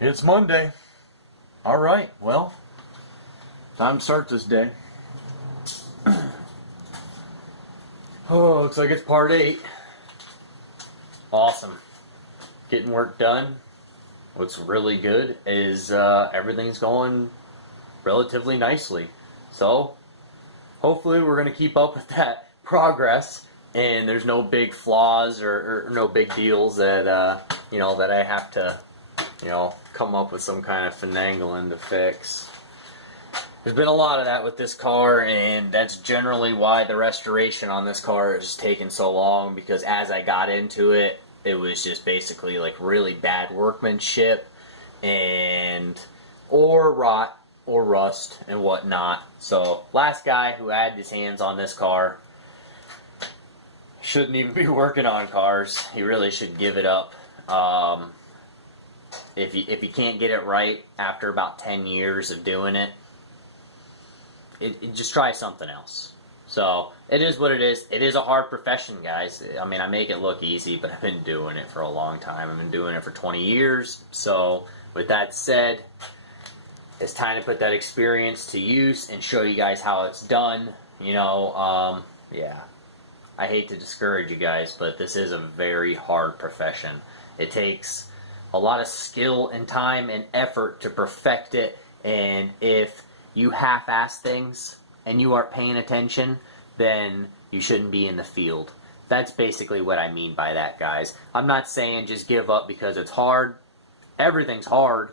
It's Monday. Alright, well, time to start this day. Oh, looks like it's part 8. Awesome. Getting work done. What's really good is everything's going relatively nicely. So, hopefully we're going to keep up with that progress and there's no big flaws or no big deals that, that I have to, come up with some kind of finagling to fix. There's been a lot of that with this car, and that's generally why the restoration on this car has taken so long, because as I got into it, it was just basically like really bad workmanship and or rot or rust and whatnot. So last guy who had his hands on this car shouldn't even be working on cars. He really should give it up. If you can't get it right after about 10 years of doing it, just try something else. So it is what it is. It is a hard profession, guys. I mean, I make it look easy, but I've been doing it for a long time. I've been doing it for 20 years. So with that said, it's time to put that experience to use and show you guys how it's done. Yeah. I hate to discourage you guys, but this is a very hard profession. It takes a lot of skill and time and effort to perfect it, and if you half-ass things and you aren't paying attention, then you shouldn't be in the field. That's basically what I mean by that, guys. I'm not saying just give up because it's hard. Everything's hard.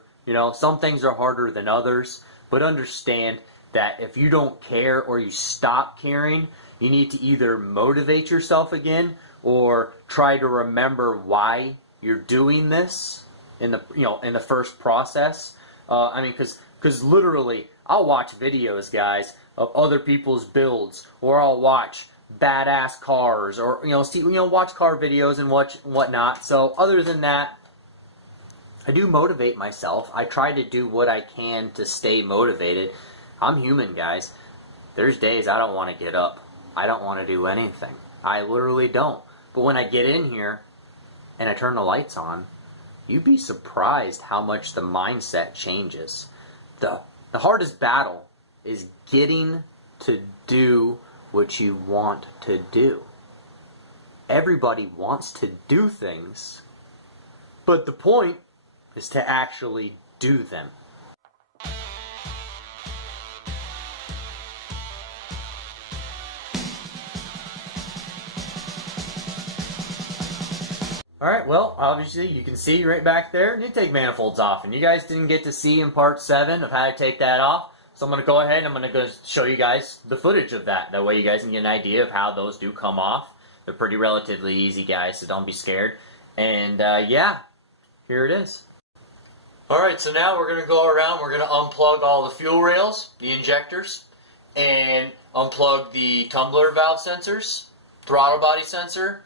Some things are harder than others, but understand that if you don't care or you stop caring, you need to either motivate yourself again or try to remember why you're doing this in the first process. Because literally, I'll watch videos, guys, of other people's builds, or I'll watch badass cars, or watch car videos and whatnot. So other than that, I do motivate myself. I try to do what I can to stay motivated. I'm human, guys. There's days I don't want to get up. I don't want to do anything. I literally don't. But when I get in here and I turn the lights on, you'd be surprised how much the mindset changes. The hardest battle is getting to do what you want to do. Everybody wants to do things, but the point is to actually do them. Alright, well, obviously you can see right back there, an intake manifold's off, and you guys didn't get to see in part 7 of how to take that off, so I'm going to go ahead and I'm going to go show you guys the footage of that. That way you guys can get an idea of how those do come off. They're pretty relatively easy, guys, so don't be scared. And yeah, here it is. Alright, so now we're going to go around, we're going to unplug all the fuel rails, the injectors, and unplug the tumbler valve sensors, throttle body sensor,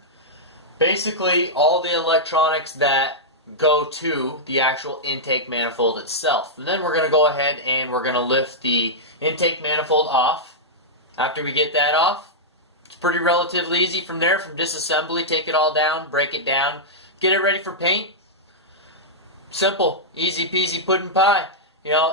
basically all the electronics that go to the actual intake manifold itself. And then we're going to go ahead and we're going to lift the intake manifold off. After we get that off, it's pretty relatively easy from there. From disassembly, take it all down, break it down, get it ready for paint. Simple, easy peasy pudding pie.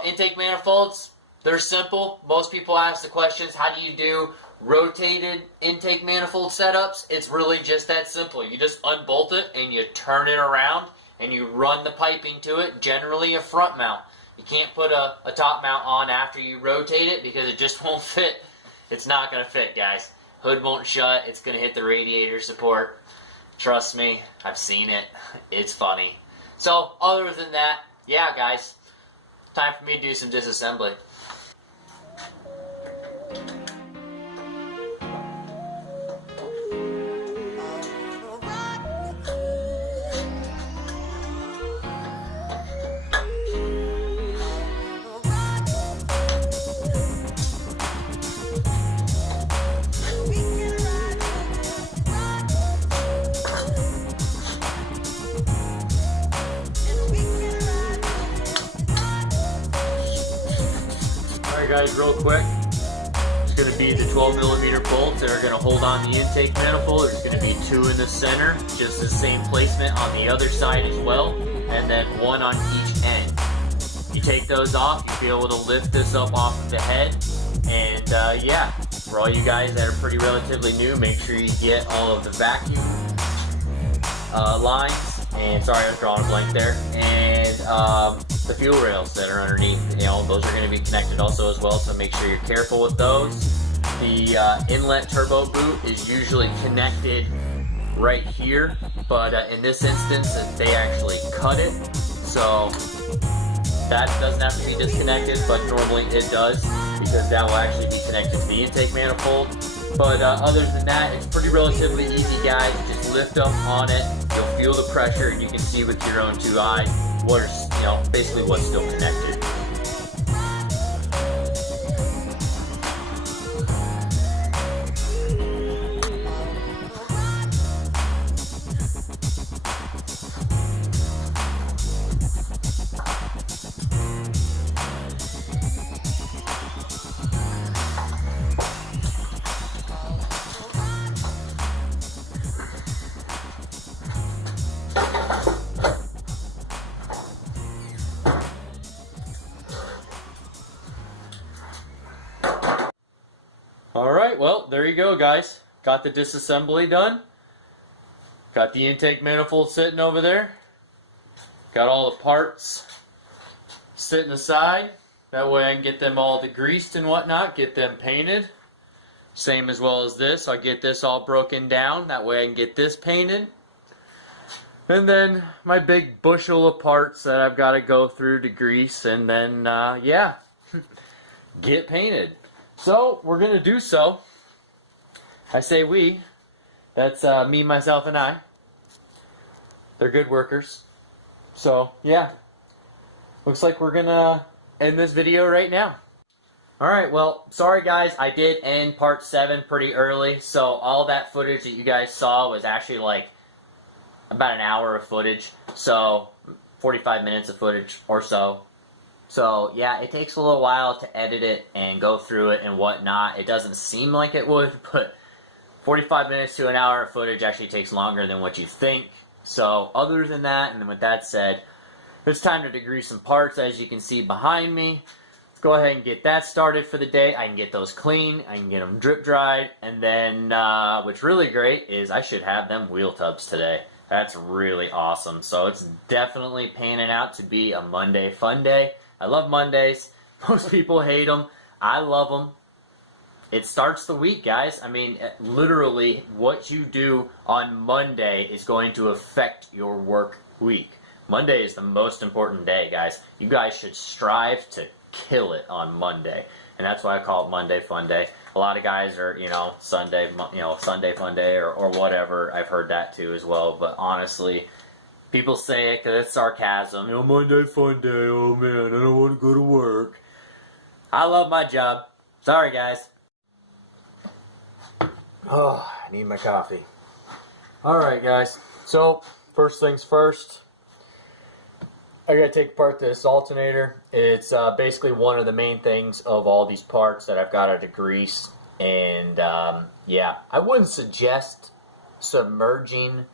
Intake manifolds, they're simple. Most people ask the questions, how do you do rotated intake manifold setups? It's really just that simple. You just unbolt it and you turn it around and you run the piping to it, generally a front mount. You can't put a top mount on after you rotate it because it just won't fit. It's not going to fit, guys. Hood won't shut. It's going to hit the radiator support. Trust me, I've seen it. It's funny. So other than that, yeah, guys, time for me to do some disassembly. Guys, real quick, it's going to be the 12mm bolts that are going to hold on the intake manifold. There's going to be 2 in the center, just the same placement on the other side as well. and then one on each end. You take those off, you'll be able to lift this up off of the head, and yeah, for all you guys that are pretty relatively new, make sure you get all of the vacuum lines, and sorry I was drawing a blank there, and the fuel rails that are underneath, you know, those are going to be connected also as well, so make sure you're careful with those. The inlet turbo boot is usually connected right here, but in this instance they actually cut it, so that doesn't have to be disconnected, but normally it does, because that will actually be connected to the intake manifold. But other than that, it's pretty relatively easy, guys. Just lift up on it, you'll feel the pressure, and you can see with your own two eyes what is, you know, basically what's still connected. Alright, well, there you go, guys. Got the disassembly done. Got the intake manifold sitting over there. Got all the parts sitting aside. That way I can get them all degreased and whatnot, get them painted. Same as well as this. I'll get this all broken down. That way I can get this painted. And then my big bushel of parts that I've got to go through degrease, and then, yeah, get painted. So, we're going to do so. I say we. That's me, myself, and I. They're good workers. So, yeah. Looks like we're going to end this video right now. Alright, well, sorry guys, I did end part 7 pretty early. So, all that footage that you guys saw was actually like about an hour of footage. So, 45 minutes of footage or so. So, yeah, it takes a little while to edit it and go through it and whatnot. It doesn't seem like it would, but 45 minutes to an hour of footage actually takes longer than what you think. So, other than that, and with that said, it's time to degrease some parts, as you can see behind me. Let's go ahead and get that started for the day. I can get those clean, I can get them drip dried, and then what's really great is I should have them wheel tubs today. That's really awesome. So, it's definitely panning out to be a Monday fun day. I love Mondays. Most people hate them. I love them. It starts the week, guys. I mean, literally, what you do on Monday is going to affect your work week. Monday is the most important day, guys. You guys should strive to kill it on Monday. And that's why I call it Monday Fun Day. A lot of guys are, you know, Sunday Fun Day or whatever. I've heard that too as well. But honestly, people say it because it's sarcasm. You know, Monday Fun Day, oh man, I don't want to go to work. I love my job. Sorry, guys. Oh, I need my coffee. Alright, guys. So, first things first. I gotta take apart this alternator. It's basically one of the main things of all these parts that I've got to degrease. And, yeah, I wouldn't suggest submerging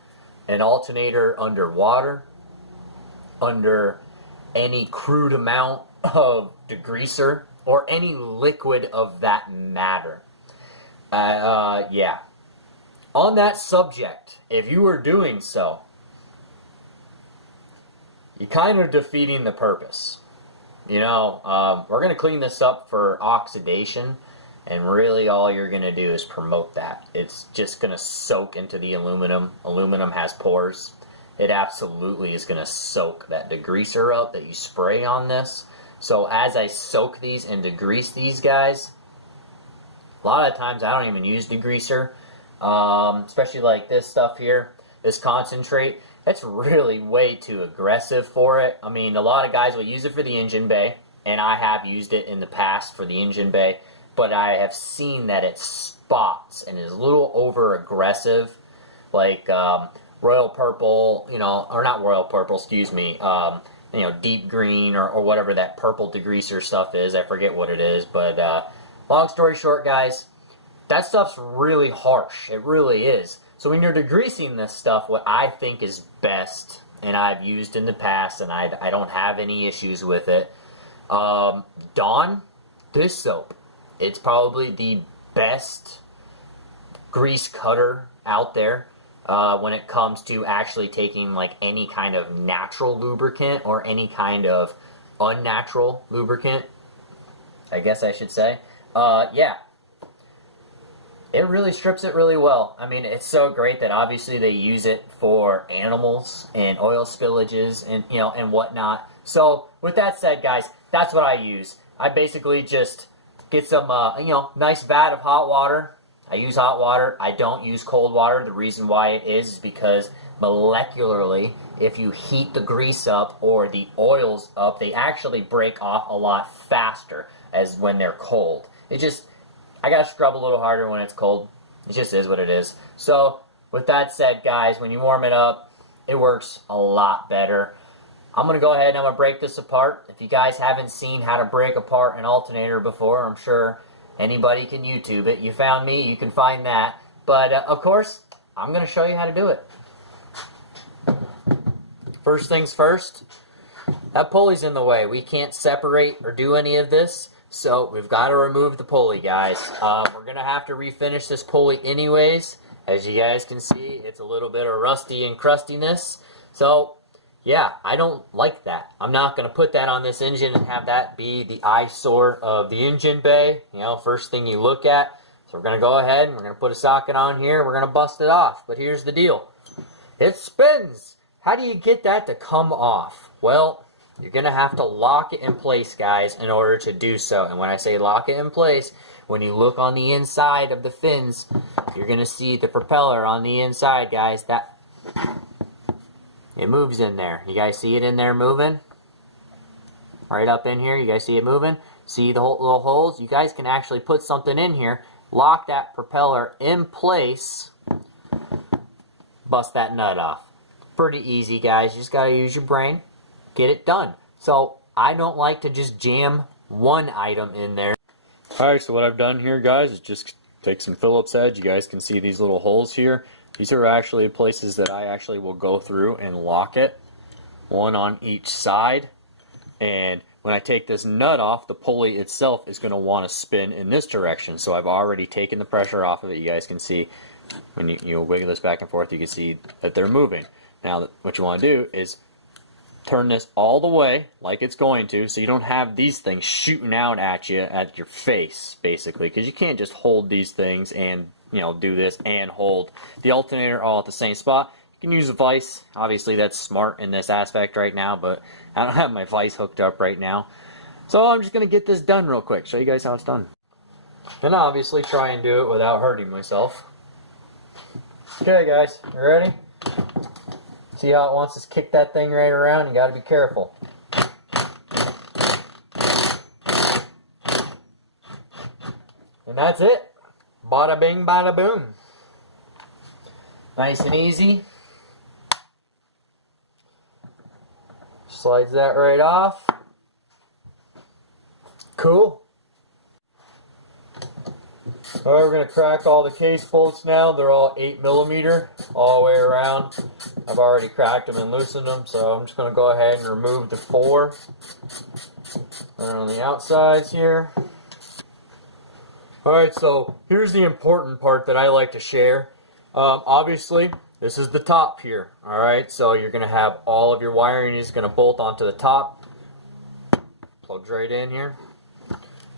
an alternator underwater under any crude amount of degreaser or any liquid of that matter. Yeah. On that subject, if you were doing so, you're kind of defeating the purpose. You know, we're going to clean this up for oxidation, and really all you're going to do is promote that. It's just going to soak into the aluminum. Aluminum has pores. It absolutely is going to soak that degreaser up that you spray on this. So as I soak these and degrease these guys, a lot of times I don't even use degreaser, especially like this stuff here, this concentrate. It's really way too aggressive for it. I mean, a lot of guys will use it for the engine bay, and I have used it in the past for the engine bay, but I have seen that it spots and is a little over aggressive, like royal purple, you know, or not royal purple, excuse me, you know, deep green or whatever that purple degreaser stuff is. I forget what it is, but long story short, guys, that stuff's really harsh. It really is. So when you're degreasing this stuff, what I think is best and I've used in the past, and I don't have any issues with it. Dawn dish soap. It's probably the best grease cutter out there when it comes to actually taking like any kind of natural lubricant or any kind of unnatural lubricant, I guess I should say. Yeah, it really strips it really well. I mean, it's so great that obviously they use it for animals and oil spillages and and whatnot. So with that said, guys, that's what I use. I basically just get some nice vat of hot water. I use hot water. I don't use cold water. The reason why it is because molecularly, if you heat the grease up or the oils up, they actually break off a lot faster as when they're cold. I gotta scrub a little harder when it's cold. It just is what it is. So with that said, guys, when you warm it up, it works a lot better. I'm gonna go ahead and I'm gonna break this apart. If you guys haven't seen how to break apart an alternator before, I'm sure anybody can YouTube it. You found me, you can find that. But of course, I'm gonna show you how to do it. First things first, that pulley's in the way. We can't separate or do any of this, so we've got to remove the pulley, guys. We're going to have to refinish this pulley anyways. As you guys can see, it's a little bit of rusty and crustiness. So, yeah, I don't like that. I'm not going to put that on this engine and have that be the eyesore of the engine bay. First thing you look at. So we're going to go ahead and we're going to put a socket on here. We're going to bust it off. But here's the deal. It spins. How do you get that to come off? Well, you're going to have to lock it in place, guys, in order to do so. And when I say lock it in place, when you look on the inside of the fins, you're going to see the propeller on the inside, guys. It moves in there. You guys see it in there moving? Right up in here, you guys see it moving? See the little holes? You guys can actually put something in here, lock that propeller in place, bust that nut off. Pretty easy, guys. You just got to use your brain. Get it done. So I don't like to just jam one item in there. Alright, so what I've done here, guys, is just take some Phillips heads. You guys can see these little holes here. These are actually places that I actually will go through and lock it, one on each side. And when I take this nut off, the pulley itself is going to want to spin in this direction. So I've already taken the pressure off of it. You guys can see when you wiggle this back and forth, you can see that they're moving. Now, what you want to do is turn this all the way like it's going to, so you don't have these things shooting out at you at your face, basically, because you can't just hold these things and do this and hold the alternator all at the same spot. You can use a vise. Obviously, that's smart in this aspect right now, but I don't have my vise hooked up right now. So I'm just going to get this done real quick, show you guys how it's done. And obviously try and do it without hurting myself. Okay, guys, you ready? See how it wants to kick that thing right around? You got to be careful. And that's it. Bada bing, bada boom. Nice and easy. Slides that right off. Cool. Alright, we're going to crack all the case bolts now. They're all 8mm all the way around. I've already cracked them and loosened them, so I'm just going to go ahead and remove the 4 right on the outsides here. Alright, so here's the important part that I like to share. Obviously, this is the top here. Alright, so you're going to have all of your wiring is going to bolt onto the top. Plugs right in here.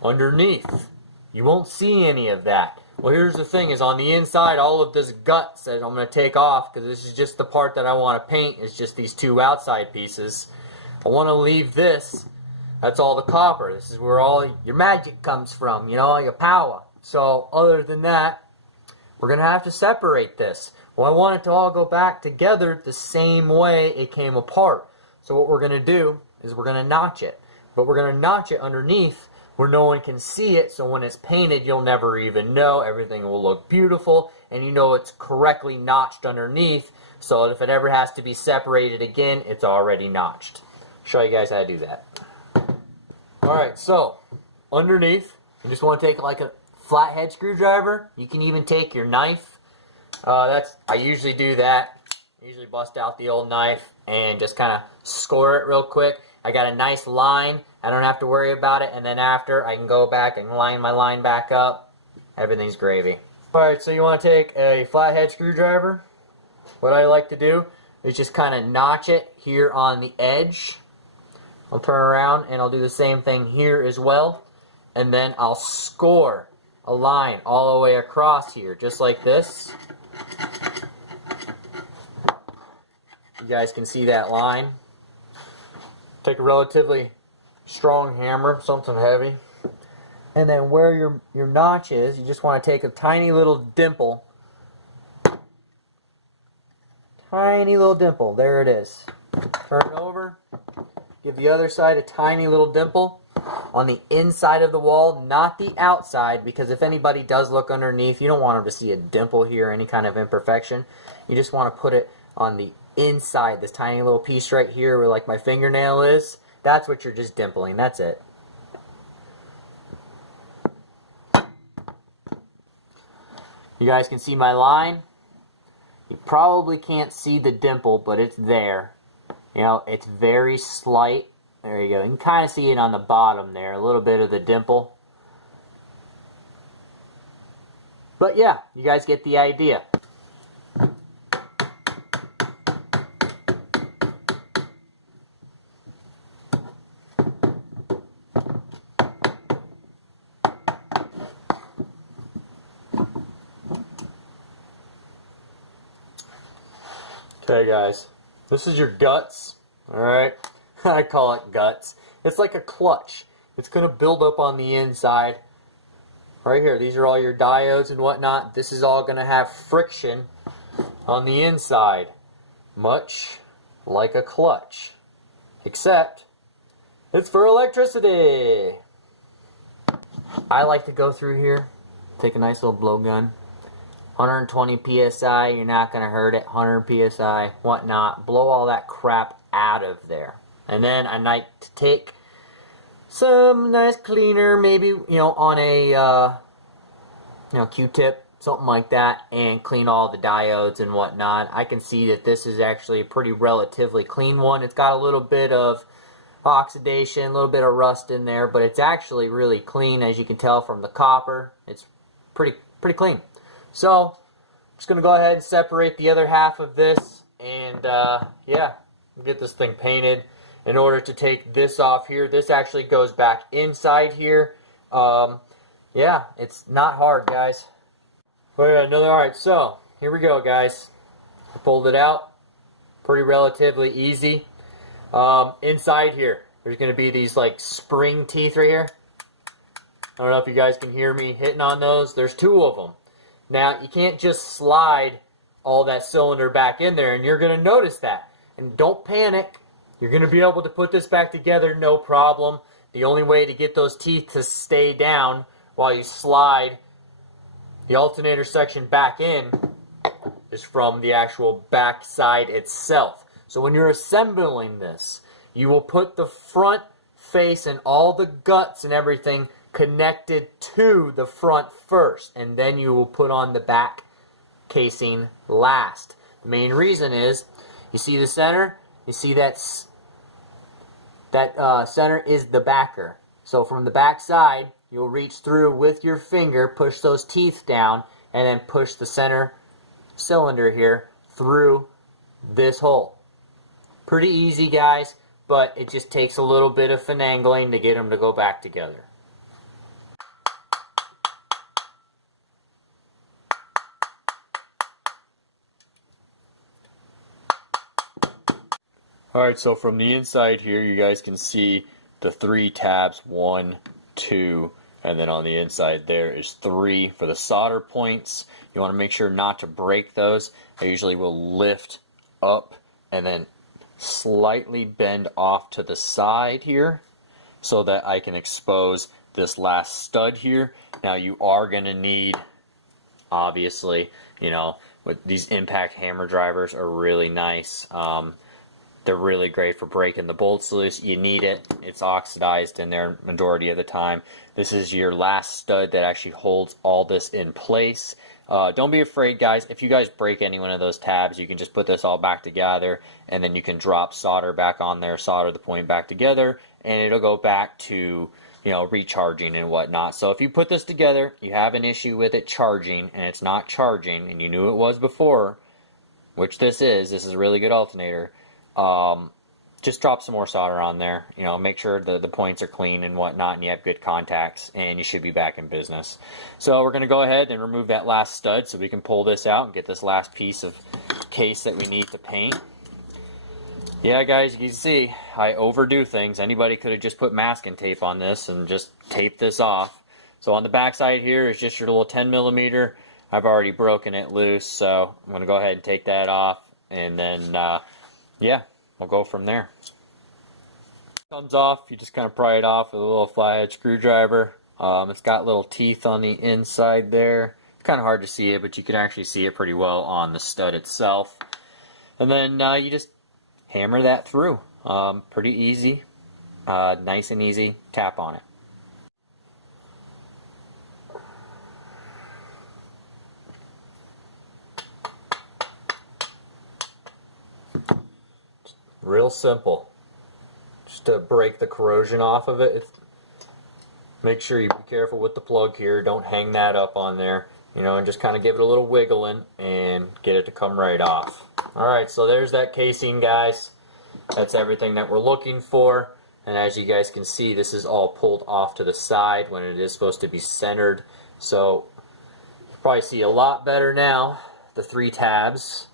Underneath, you won't see any of that. Well, here's the thing, is on the inside, all of this guts that I'm going to take off, because this is just the part that I want to paint, is just these 2 outside pieces. I want to leave this. That's all the copper. This is where all your magic comes from, your power. So, other than that, we're going to have to separate this. Well, I want it to all go back together the same way it came apart. So what we're going to do is we're going to notch it. But we're going to notch it underneath where no one can see it, so when it's painted, you'll never even know. Everything will look beautiful, and it's correctly notched underneath, so if it ever has to be separated again, it's already notched. Show you guys how to do that. Alright, so, underneath, you just want to take like a flathead screwdriver. You can even take your knife. I usually do that I usually bust out the old knife and just kind of score it real quick. I got a nice line. I don't have to worry about it. And then after, I can go back and line my line back up. Everything's gravy. Alright, so you want to take a flathead screwdriver. What I like to do is just kind of notch it here on the edge. I'll turn around and I'll do the same thing here as well. And then I'll score a line all the way across here, just like this. You guys can see that line. Take a relatively strong hammer, something heavy. And then where your notch is, you just want to take a tiny little dimple. Tiny little dimple. There it is. Turn it over. Give the other side a tiny little dimple on the inside of the wall, not the outside, because if anybody does look underneath, you don't want them to see a dimple here, any kind of imperfection. You just want to put it on the inside, this tiny little piece right here where like my fingernail is. That's what you're just dimpling. That's it. You guys can see my line. You probably can't see the dimple, but it's there. You know, it's very slight. There you go. You can kind of see it on the bottom there, a little bit of the dimple. But yeah, you guys get the idea. Okay guys, this is your guts, alright? I call it guts. It's like a clutch. It's going to build up on the inside. Right here, these are all your diodes and whatnot. This is all going to have friction on the inside. Much like a clutch. Except, it's for electricity. I like to go through here, take a nice little blowgun. 120 psi, you're not going to hurt it. 100 psi, whatnot. Blow all that crap out of there. And then I like to take some nice cleaner, maybe, you know, on a Q-tip, something like that, and clean all the diodes and whatnot. I can see that this is actually a pretty relatively clean one. It's got a little bit of oxidation, a little bit of rust in there, but it's actually really clean, as you can tell from the copper. It's pretty clean. So, I'm just going to go ahead and separate the other half of this, and yeah, get this thing painted. In order to take this off here, this actually goes back inside here. Yeah, it's not hard, guys. Alright, so, here we go, guys. I pulled it out. Pretty relatively easy. Inside here, there's going to be these like spring teeth right here. I don't know if you guys can hear me hitting on those. There's two of them. Now, you can't just slide all that cylinder back in there, and you're going to notice that. And don't panic. You're going to be able to put this back together, no problem. The only way to get those teeth to stay down while you slide the alternator section back in is from the actual back side itself. So when you're assembling this, you will put the front face and all the guts and everything connected to the front first, and then you will put on the back casing last. The main reason is, you see the center? You see that center is the backer. So from the back side, you'll reach through with your finger, push those teeth down, and then push the center cylinder here through this hole. Pretty easy, guys, but it just takes a little bit of finagling to get them to go back together. Alright, so from the inside here, you guys can see the 3 tabs, 1, 2, and then on the inside there is 3 for the solder points. You want to make sure not to break those. I usually will lift up and then slightly bend off to the side here so that I can expose this last stud here. Now you are going to need, obviously, you know, with these impact hammer drivers are really nice. They're really great for breaking the bolts loose. You need it. It's oxidized in there majority of the time. This is your last stud that actually holds all this in place. Don't be afraid, guys. If you guys break any one of those tabs, you can just put this all back together, and then you can drop solder back on there, solder the point back together, and it'll go back to, you know, recharging and whatnot. So if you put this together, you have an issue with it charging, and it's not charging, and you knew it was before, which this is a really good alternator. Just drop some more solder on there, you know, make sure the points are clean and whatnot, and you have good contacts, and you should be back in business. So we're going to go ahead and remove that last stud so we can pull this out and get this last piece of case that we need to paint. Yeah, guys, you can see I overdo things. Anybody could have just put masking tape on this and just taped this off. So on the back side here is just your little 10mm. I've already broken it loose, so I'm going to go ahead and take that off, and then yeah, we'll go from there. Comes off, you just kind of pry it off with a little flathead screwdriver. It's got little teeth on the inside there. It's kind of hard to see it, but you can actually see it pretty well on the stud itself. And then you just hammer that through. Pretty easy, nice and easy. Tap on it. Real simple. Just to break the corrosion off of it. Make sure you be careful with the plug here. Don't hang that up on there. You know, and just kind of give it a little wiggling and get it to come right off. Alright, so there's that casing, guys. That's everything that we're looking for. And as you guys can see, this is all pulled off to the side when it is supposed to be centered. So you probably see a lot better now. The 3 tabs,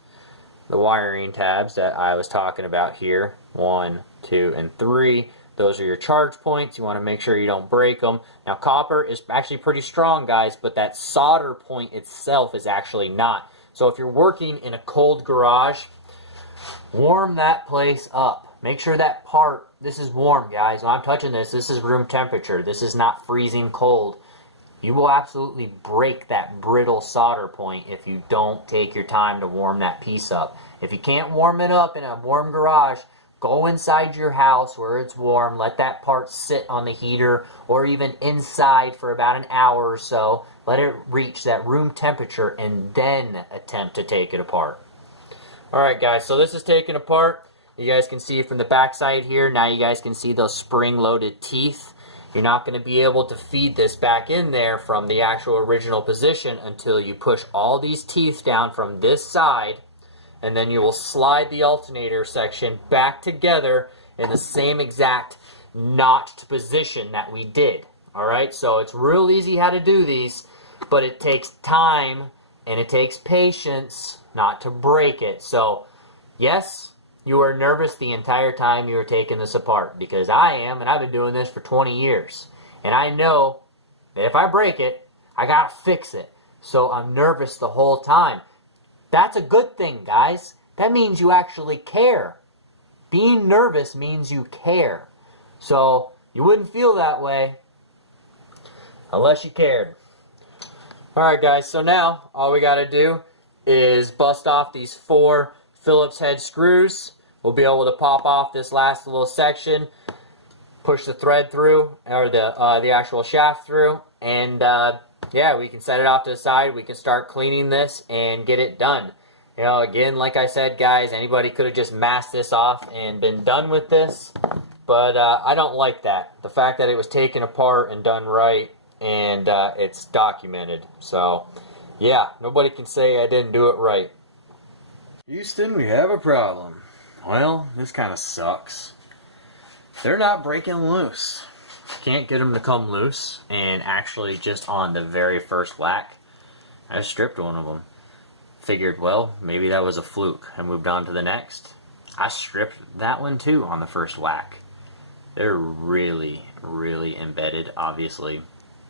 the wiring tabs that I was talking about here, 1, 2, and 3. Those are your charge points. You want to make sure you don't break them. Now, copper is actually pretty strong, guys, but that solder point itself is actually not. So if you're working in a cold garage, warm that place up. Make sure that part, this is warm, guys. When I'm touching this, this is room temperature. This is not freezing cold. You will absolutely break that brittle solder point if you don't take your time to warm that piece up. If you can't warm it up in a warm garage, go inside your house where it's warm. Let that part sit on the heater or even inside for about an hour or so. Let it reach that room temperature and then attempt to take it apart. Alright, guys, so this is taken apart. You guys can see from the back side here. Now you guys can see those spring-loaded teeth. You're not going to be able to feed this back in there from the actual original position until you push all these teeth down from this side, and then you will slide the alternator section back together in the same exact notched position that we did. Alright, so it's real easy how to do these, but it takes time and it takes patience not to break it. So, yes, you were nervous the entire time you were taking this apart, because I am, and I've been doing this for 20 years. And I know that if I break it, I gotta fix it. So I'm nervous the whole time. That's a good thing, guys. That means you actually care. Being nervous means you care. So you wouldn't feel that way unless you cared. Alright, guys, so now all we gotta do is bust off these 4 Phillips head screws. We'll be able to pop off this last little section, push the thread through, or the actual shaft through, and yeah, we can set it off to the side. We can start cleaning this and get it done. You know, again, like I said, guys, anybody could have just masked this off and been done with this, but I don't like that. The fact that it was taken apart and done right, and it's documented. So, yeah, nobody can say I didn't do it right. Houston, we have a problem. Well, this kind of sucks. They're not breaking loose. Can't get them to come loose, and actually just on the very first whack, I stripped one of them. Figured, well, maybe that was a fluke. I moved on to the next. I stripped that one too on the first whack. They're really, really embedded. Obviously,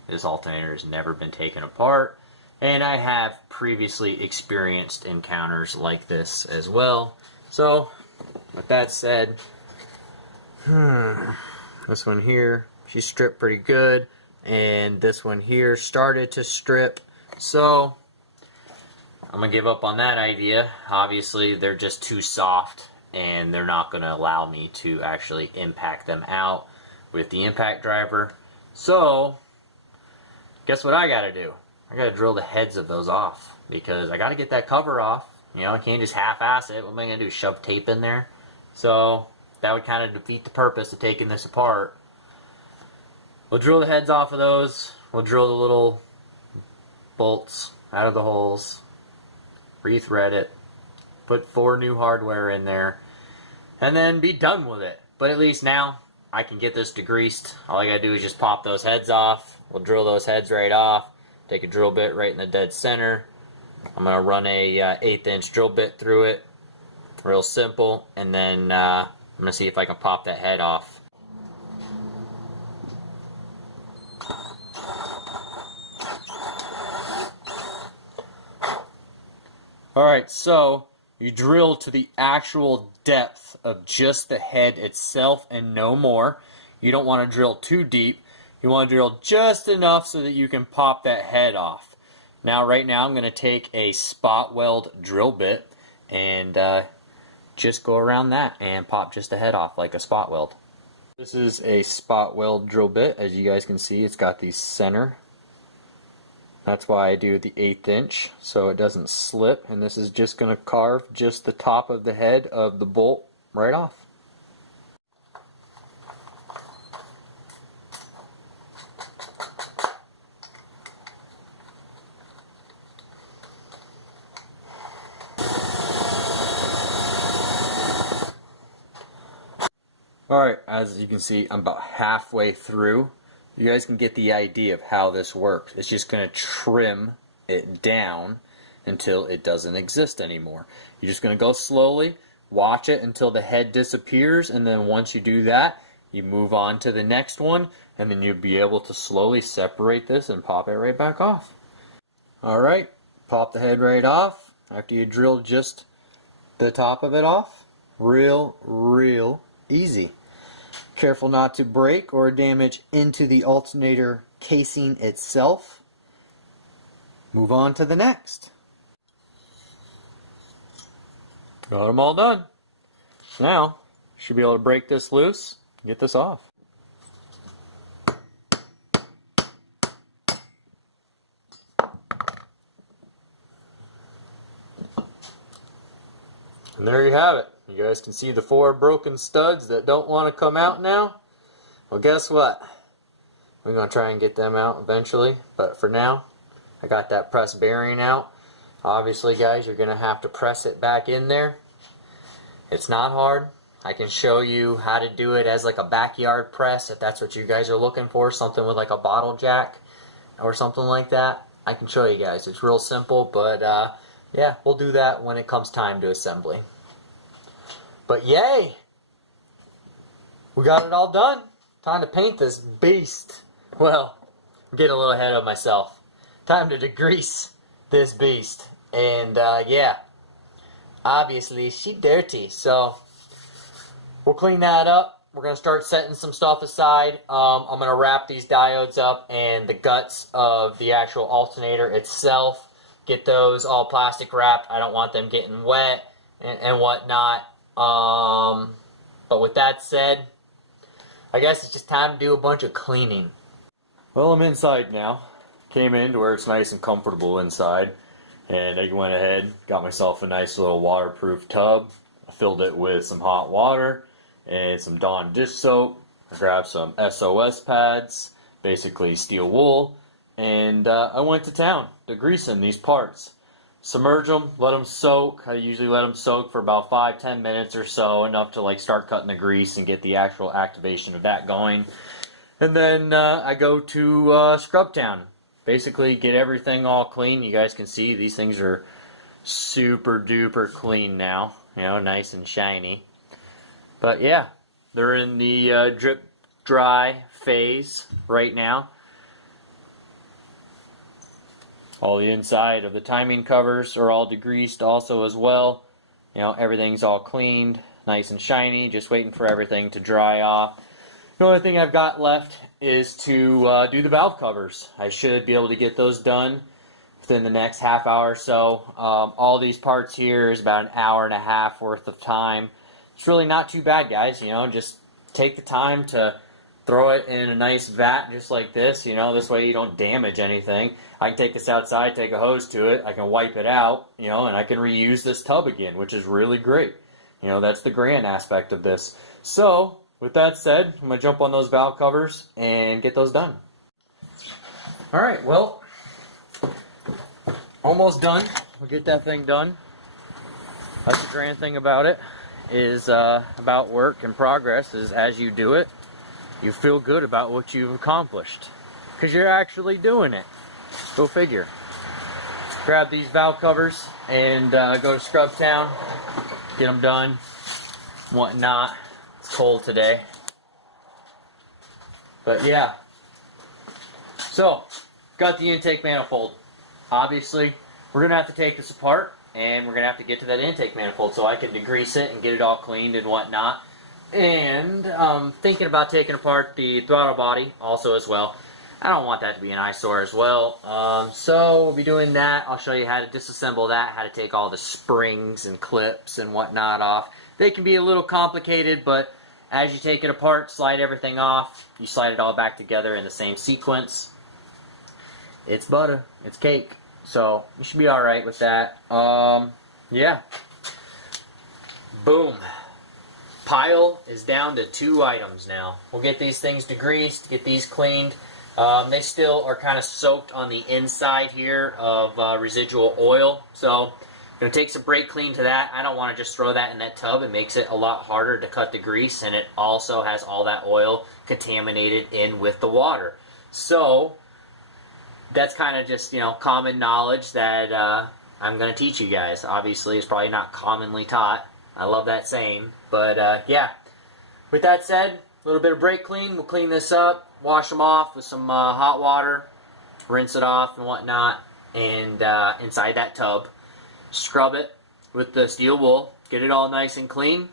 this alternator has never been taken apart, and I have previously experienced encounters like this as well. So, with that said, this one here, she stripped pretty good, and this one here started to strip, so I'm going to give up on that idea. Obviously, they're just too soft, and they're not going to allow me to actually impact them out with the impact driver. So guess what I got to do? I got to drill the heads of those off, because I got to get that cover off. You know, I can't just half-ass it. What am I going to do, shove tape in there? So that would kind of defeat the purpose of taking this apart. We'll drill the heads off of those. We'll drill the little bolts out of the holes, rethread it, put 4 new hardware in there, and then be done with it. But at least now I can get this degreased. All I gotta do is just pop those heads off. We'll drill those heads right off, take a drill bit right in the dead center. I'm gonna run a 1/8 inch drill bit through it, real simple, and then I'm gonna see if I can pop that head off. Alright, so you drill to the actual depth of just the head itself and no more. You don't want to drill too deep. You want to drill just enough so that you can pop that head off. Now, right now, I'm going to take a spot weld drill bit and just go around that and pop just the head off like a spot weld. This is a spot weld drill bit. As you guys can see, it's got the center. That's why I do the 1/8 inch, so it doesn't slip, and this is just going to carve just the top of the head of the bolt right off. Alright, as you can see, I'm about halfway through. You guys can get the idea of how this works. It's just going to trim it down until it doesn't exist anymore. You're just going to go slowly, watch it until the head disappears, and then once you do that, you move on to the next one, and then you'll be able to slowly separate this and pop it right back off. Alright, pop the head right off after you drill just the top of it off. Real easy. Careful not to break or damage into the alternator casing itself. Move on to the next. Got them all done. Now, should be able to break this loose and get this off. And there you have it. You guys can see the 4 broken studs that don't want to come out now. Well, guess what? We're going to try and get them out eventually. But for now, I got that press bearing out. Obviously, guys, you're going to have to press it back in there. It's not hard. I can show you how to do it as like a backyard press if that's what you guys are looking for. Something with like a bottle jack or something like that. I can show you guys. It's real simple, but yeah, we'll do that when it comes time to assembly. But yay! We got it all done. Time to paint this beast. Well, I'm getting a little ahead of myself. Time to degrease this beast. And yeah, obviously she's dirty, so we'll clean that up. We're going to start setting some stuff aside. I'm going to wrap these diodes up and the guts of the actual alternator itself. Get those all plastic wrapped. I don't want them getting wet and whatnot. But with that said, I guess it's just time to do a bunch of cleaning. Well, I'm inside now. Came in to where it's nice and comfortable inside, and I went ahead, got myself a nice little waterproof tub. I filled it with some hot water and some Dawn dish soap. I grabbed some SOS pads, basically steel wool, and I went to town degreasing these parts. Submerge them, let them soak. I usually let them soak for about 5-10 minutes or so, enough to like start cutting the grease and get the actual activation of that going. And then I go to Scrub Town. Basically get everything all clean. You guys can see these things are super duper clean now. You know, nice and shiny. But yeah, they're in the drip dry phase right now. All the inside of the timing covers are all degreased also as well. You know, everything's all cleaned, nice and shiny, just waiting for everything to dry off. The only thing I've got left is to do the valve covers. I should be able to get those done within the next half hour or so. All these parts here is about an hour and a half worth of time it's really not too bad, guys. You know, just take the time to throw it in a nice vat just like this. You know, this way you don't damage anything. I can take this outside, take a hose to it, I can wipe it out, you know, and I can reuse this tub again, which is really great. You know, that's the grand aspect of this. So, with that said, I'm going to jump on those valve covers and get those done. Alright, well, almost done. We'll get that thing done. That's the grand thing about it, is about work and progress, is as you do it, you feel good about what you've accomplished. Because you're actually doing it. Go figure. Grab these valve covers and go to Scrub Town, get them done, whatnot. It's cold today. But yeah. So, got the intake manifold. Obviously, we're going to have to take this apart, and we're going to have to get to that intake manifold so I can degrease it and get it all cleaned and whatnot. And thinking about taking apart the throttle body also as well. I don't want that to be an eyesore as well. So we'll be doing that. I'll show you how to disassemble that, how to take all the springs and clips and whatnot off. They can be a little complicated, but as you take it apart, slide everything off, you slide it all back together in the same sequence. It's butter. It's cake. So you should be alright with that. Yeah. Boom. Pile is down to 2 items now. We'll get these things degreased, get these cleaned. They still are kind of soaked on the inside here of residual oil. So I'm going to take some brake clean to that. I don't want to just throw that in that tub. It makes it a lot harder to cut the grease, and it also has all that oil contaminated in with the water. So that's kind of just, you know, common knowledge that I'm going to teach you guys. Obviously, it's probably not commonly taught. I love that saying. But yeah, with that said, a little bit of brake clean. We'll clean this up. Wash them off with some hot water, rinse it off and whatnot, and inside that tub, scrub it with the steel wool, get it all nice and clean,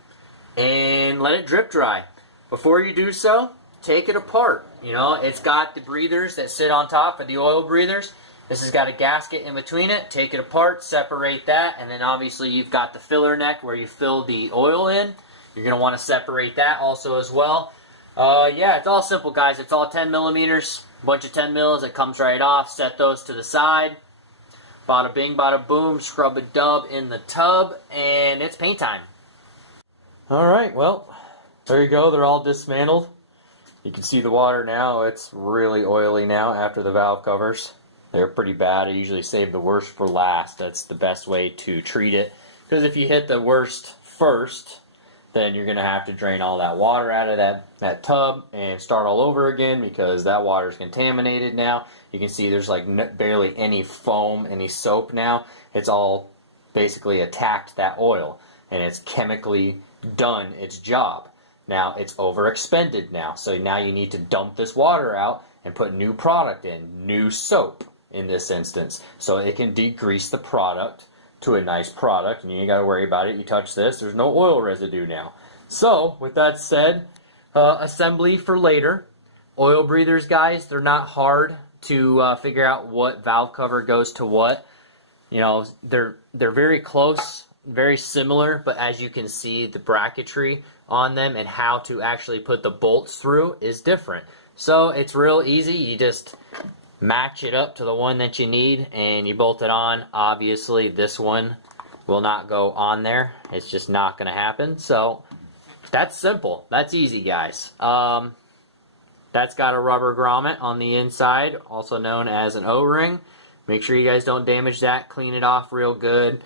and let it drip dry. Before you do so, take it apart. You know, it's got the breathers that sit on top of the oil breathers. This has got a gasket in between it. Take it apart, separate that, and then obviously you've got the filler neck where you fill the oil in. You're going to want to separate that also as well. Yeah, it's all simple, guys. It's all 10 millimeters, a bunch of 10 mils. It comes right off. Set those to the side. Bada bing, bada boom. Scrub a dub in the tub, and it's paint time. Alright, well, there you go. They're all dismantled. You can see the water now. It's really oily now after the valve covers. They're pretty bad. I usually save the worst for last. That's the best way to treat it. Because if you hit the worst first, then you're going to have to drain all that water out of that tub and start all over again, because that water is contaminated now. You can see there's like barely any foam, any soap now. It's all basically attacked that oil, and it's chemically done its job. Now it's overexpended now, so now you need to dump this water out and put new product in, new soap in this instance, so it can degrease the product to a nice product, and you ain't got to worry about it. You touch this, there's no oil residue now. So, with that said, assembly for later. Oil breathers, guys, they're not hard to figure out what valve cover goes to what. You know, they're very close, very similar, but as you can see, the bracketry on them and how to actually put the bolts through is different. So, it's real easy. You just match it up to the one that you need and you bolt it on. Obviously this one will not go on there. It's just not going to happen. So that's simple. That's easy, guys. That's got a rubber grommet on the inside, also known as an O-ring. Make sure you guys don't damage that. Clean it off real good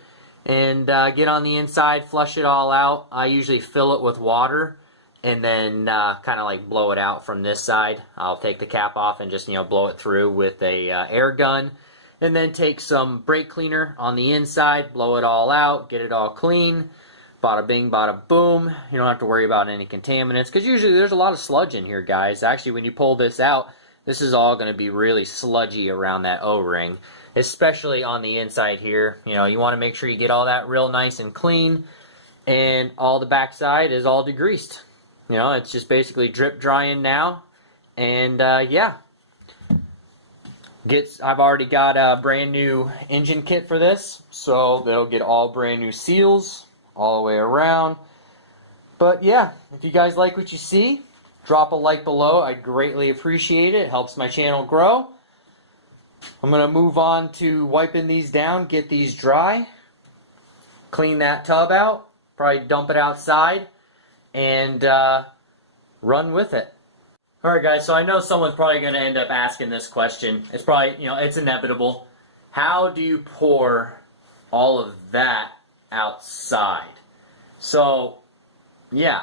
and get on the inside, flush it all out. I usually fill it with water and then kind of like blow it out from this side. I'll take the cap off and just, you know, blow it through with a air gun, and then take some brake cleaner on the inside, blow it all out, get it all clean. Bada bing, bada boom. You don't have to worry about any contaminants, because usually there's a lot of sludge in here, guys. Actually, when you pull this out, this is all going to be really sludgy around that O-ring, especially on the inside here. You know, you want to make sure you get all that real nice and clean, and all the backside is all degreased. You know, it's just basically drip drying now, and yeah. I've already got a brand new engine kit for this, so they'll get all brand new seals all the way around. But yeah, if you guys like what you see, drop a like below. I'd greatly appreciate it. It helps my channel grow. I'm going to move on to wiping these down, get these dry, clean that tub out, probably dump it outside, and run with it. Alright guys, so I know someone's probably going to end up asking this question. It's probably, it's inevitable. How do you pour all of that outside? So, yeah,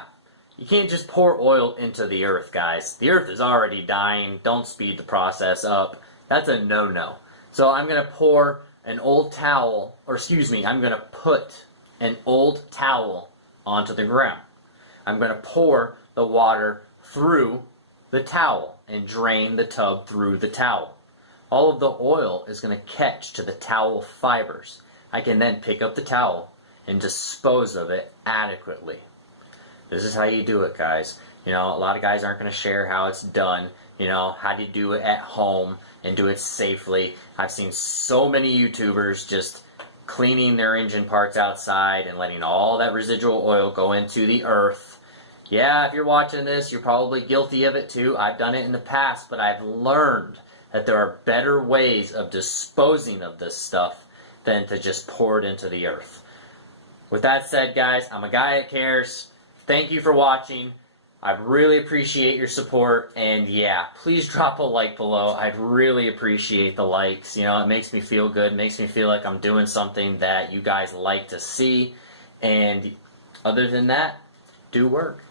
you can't just pour oil into the earth, guys. The earth is already dying. Don't speed the process up. That's a no-no. So I'm going to pour an old towel, or excuse me, I'm going to put an old towel onto the ground. I'm going to pour the water through the towel and drain the tub through the towel. All of the oil is going to catch to the towel fibers. I can then pick up the towel and dispose of it adequately. This is how you do it, guys. A lot of guys aren't going to share how it's done. How do you do it at home and do it safely. I've seen so many YouTubers just cleaning their engine parts outside and letting all that residual oil go into the earth. Yeah, if you're watching this, you're probably guilty of it too. I've done it in the past, but I've learned that there are better ways of disposing of this stuff than to just pour it into the earth. With that said, guys, I'm a guy that cares. Thank you for watching. I really appreciate your support, and yeah, please drop a like below. I'd really appreciate the likes. It makes me feel good, makes me feel like I'm doing something that you guys like to see, and other than that, do work.